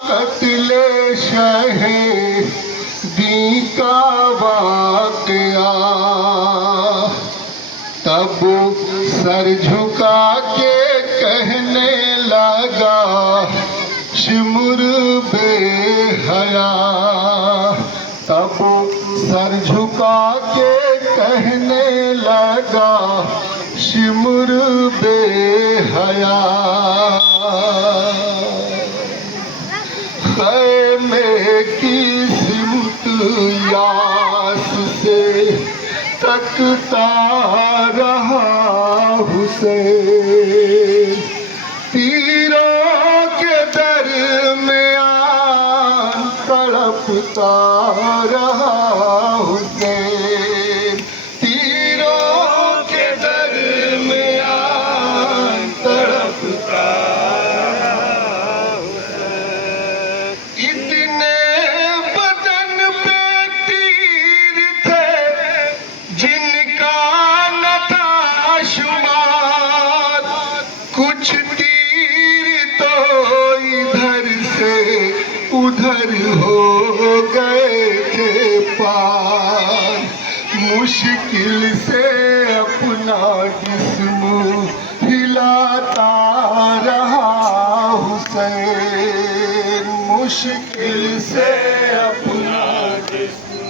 قتل شہیدی کا واقعہ، تب سر جھکا کے کہنے لگا شمر بے حیا، تب سر جھکا کے کہنے لگا شمر بے حیا، خیمے کی سمت یاس سے تکتا رہا حسین، تیروں کے درمیان تڑپتا رہا حسین، تیروں کے درمیان تڑپتا کچھ تیر تو ادھر سے ادھر ہو گئے تھے پار، مشکل سے اپنا جسم ہلاتا رہا حسین، مشکل سے اپنا جسم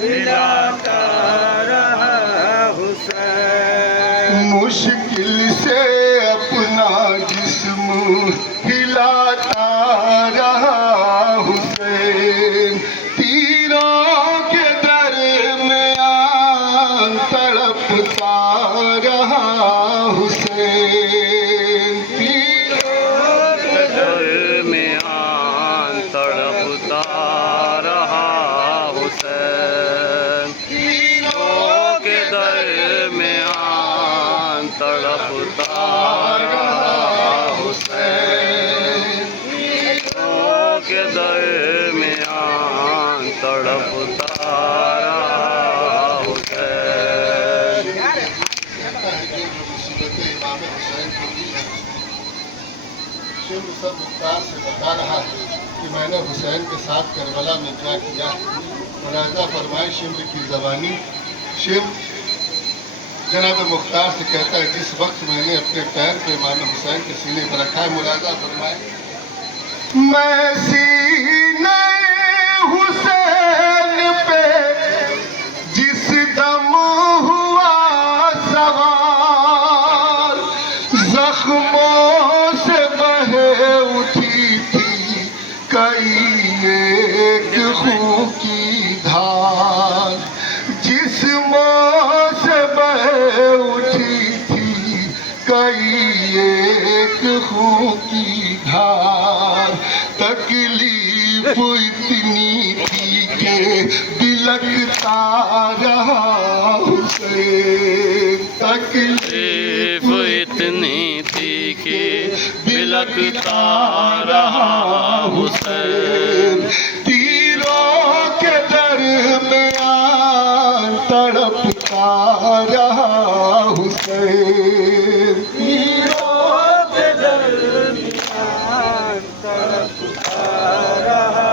ہلاتا رہا حسین، مشکل سے اپنا جسم ہلاتا رہا حسین، تیروں کے درمیان تڑپتا رہا حسین، تیروں کے درمیان تڑپتا رہا حسین، تیروں کے درمیان تڑپتا کے درمیان تڑپتا رہا حسین۔ شمر سب مختار سے بتا رہا ہے کہ میں نے حسین کے ساتھ کربلا میں کیا کیا، ملاحظہ فرمائے شمر کی زبانی۔ شمر جناب مختار سے کہتا ہے جس وقت میں نے اپنے پیر پہ امام حسین کے سینے پر رکھا ہے، ملاحظہ فرمائے میں سینے حسین پہ جس دم ہوا سوار، زخموں سے بہہ اٹھی تھی کئی ایک خون کی دھار، جسموں سے بہہ اٹھی تھی کئی ایک خون کی دھار، تکلیف اتنی تھی کہ بلکتا رہا حسین، تکلیف اتنی تھی کہ بلکتا رہا حسین، تیروں کے درمیان تڑپتا رہا حسین، تیروں کے درمیان تڑپتا رہا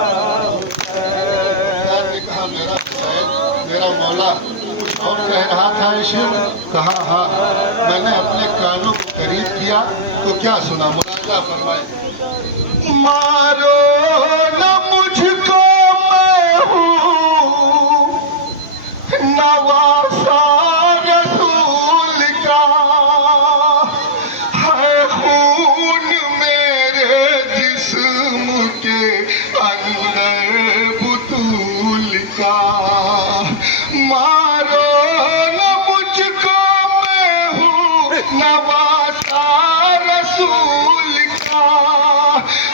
حسین۔ نے کہا میرا حسین، میرا مولا کچھ اور کہہ رہا تھا عشق؟ کہا ہاں، میں نے اپنے کانوں کو قریب کیا تو کیا سنا، ملاحظہ فرمائے مارو نہ مجھ کو میں ہوں نواسا رسول کا، ہے خون میرے جسم کے اندر بطول کا، مارو نہ مجھ کو میں ہوں نواسا رسول کا،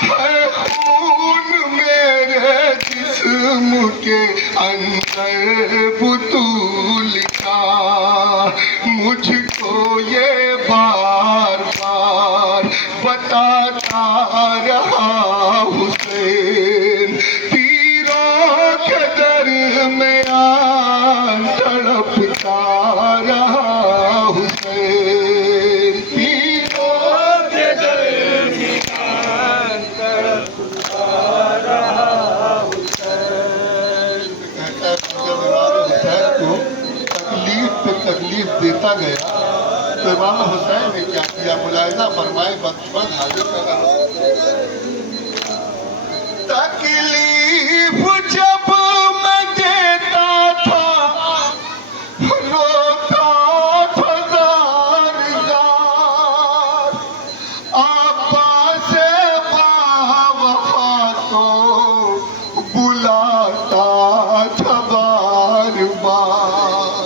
ہے خون میرے جسم کے اندر بطول کا، مجھ کو یہ بار بار بتاتا رہا حسین، تیروں کے درمیان تڑپتا رہا حسین، تیروں کے درمیان تڑپتا बढ़ता गया तो इमाम हुसैन ने क्या किया, मुलाहिजा फरमाए, बद हाजिर करा। तकलीफ जब मैं देता था रोता था जार जार, आपा से बावफा को बुलाता था बार बार।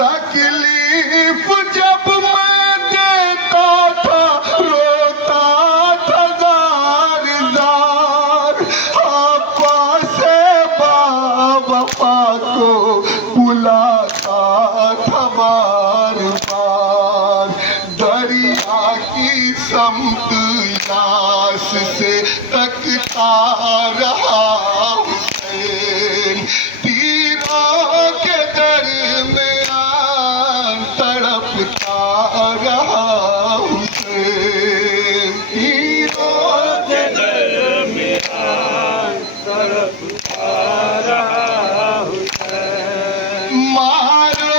तकलीफ जब मैं देता था रोता था जार जार, आपा से बावफा को बुलाता था बार बार। दरिया की समत यास से तकता रहा हुसैन, तीरों के दरमियान तड़पता रहा हुसैन, तीरों के दरमियान तड़पता रहा हुसैन। मारो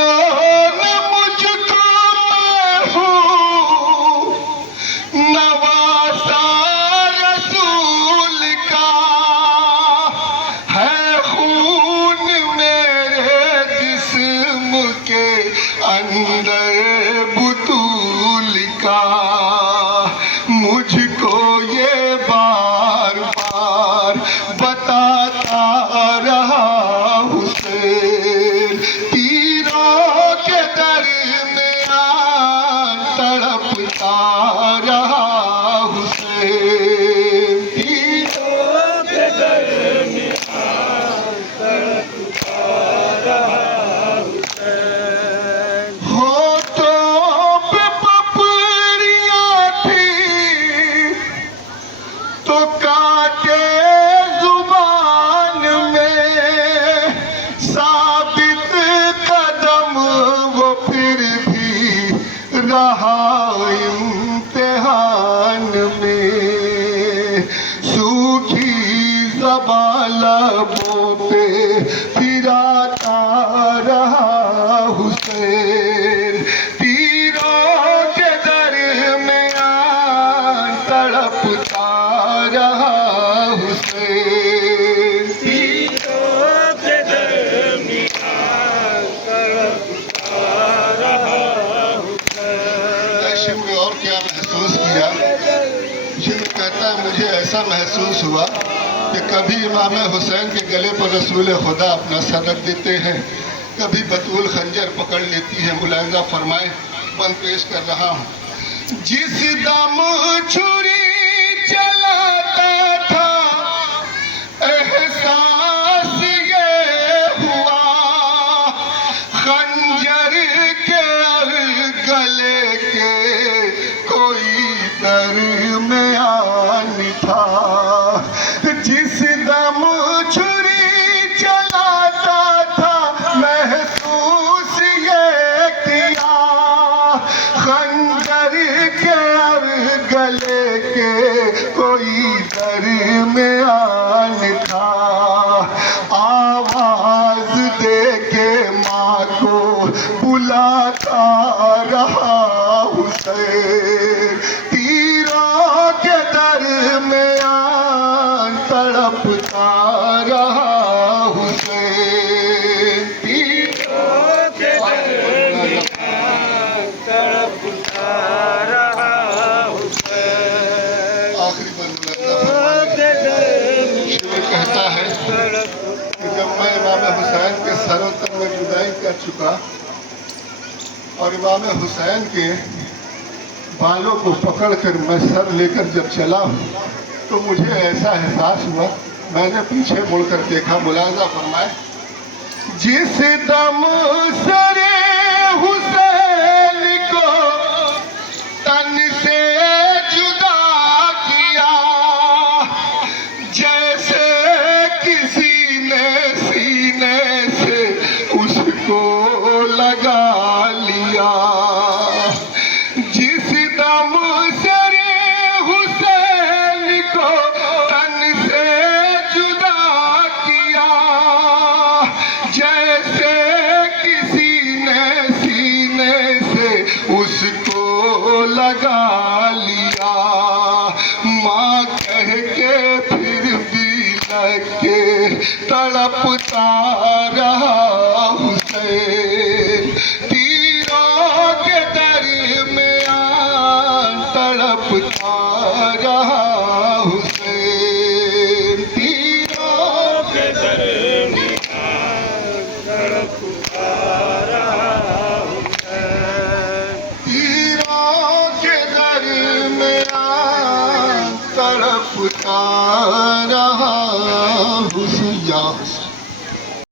न मुझको, मैं हूँ नवासा रसूल का, है खून मेरे जिस्म के अंदर बुतूल का। मुझको ये बार बार बताता रहा हुसैन, तीरों के दरमियान तड़पता रहा हुसैन, तीरों के दरमियान तड़पता रहा हुसैन। होठों पे पपड़ियाँ थी तो काटे जुबान में, साबित कदम वो फिर भी रहा इम्तिहान में। सूखी ज़बान लबों पे फिराता रहा हुसैन, तीरों के दरमियान तड़पता रहा हुसैन, तीरों के दरमियान तड़पता रहा हुसैन। शिव ने और क्या महसूस किया? शिव कहता है, मुझे ऐसा महसूस हुआ कि कभी इमाम हुसैन के गले पर रसूल खुदा अपना सर रख देते हैं, कभी बतूल खंजर पकड़ लेती है। मुलाहिजा फरमाए, बंद पेश कर रहा हूँ। जिस दम छुरी चलाता था एहसास ये हुआ, खंजर के और गले के कोई दरमियान था। जिस दम छुरी चलाता था महसूस ये किया, खंजर के और गले के कोई दरमियान था। आवाज दे के माँ को बुलाता रहा हुसैन, तीरों के दरमियान तड़पता रहा हुसैन, तीरों के दरमियान तड़पता रहा हुसैन। आखिरी शिव कहता है कि जब मैं इमाम हुसैन के सरों तक में जुदाई कर चुका और इमाम हुसैन के बालों को पकड़कर मैं सर लेकर जब चला हूँ तो मुझे ऐसा एहसास हुआ, मैंने पीछे मुड़कर देखा। मुलाहिजा फरमाए, जिस दम सरे हुसैन को तन से जुदा किया, जैसे किसी ने सीने से उसको लगा लिया। जिस दम सरे हुसैन को तन से जुदा किया, जैसे किसी تڑپتا رہا حسین، تیروں کے درمیان تڑپتا رہا حسین، تیروں کے درمیان تڑپتا رہا حسین، تیروں کے درمیان تڑپتا رہا حسین۔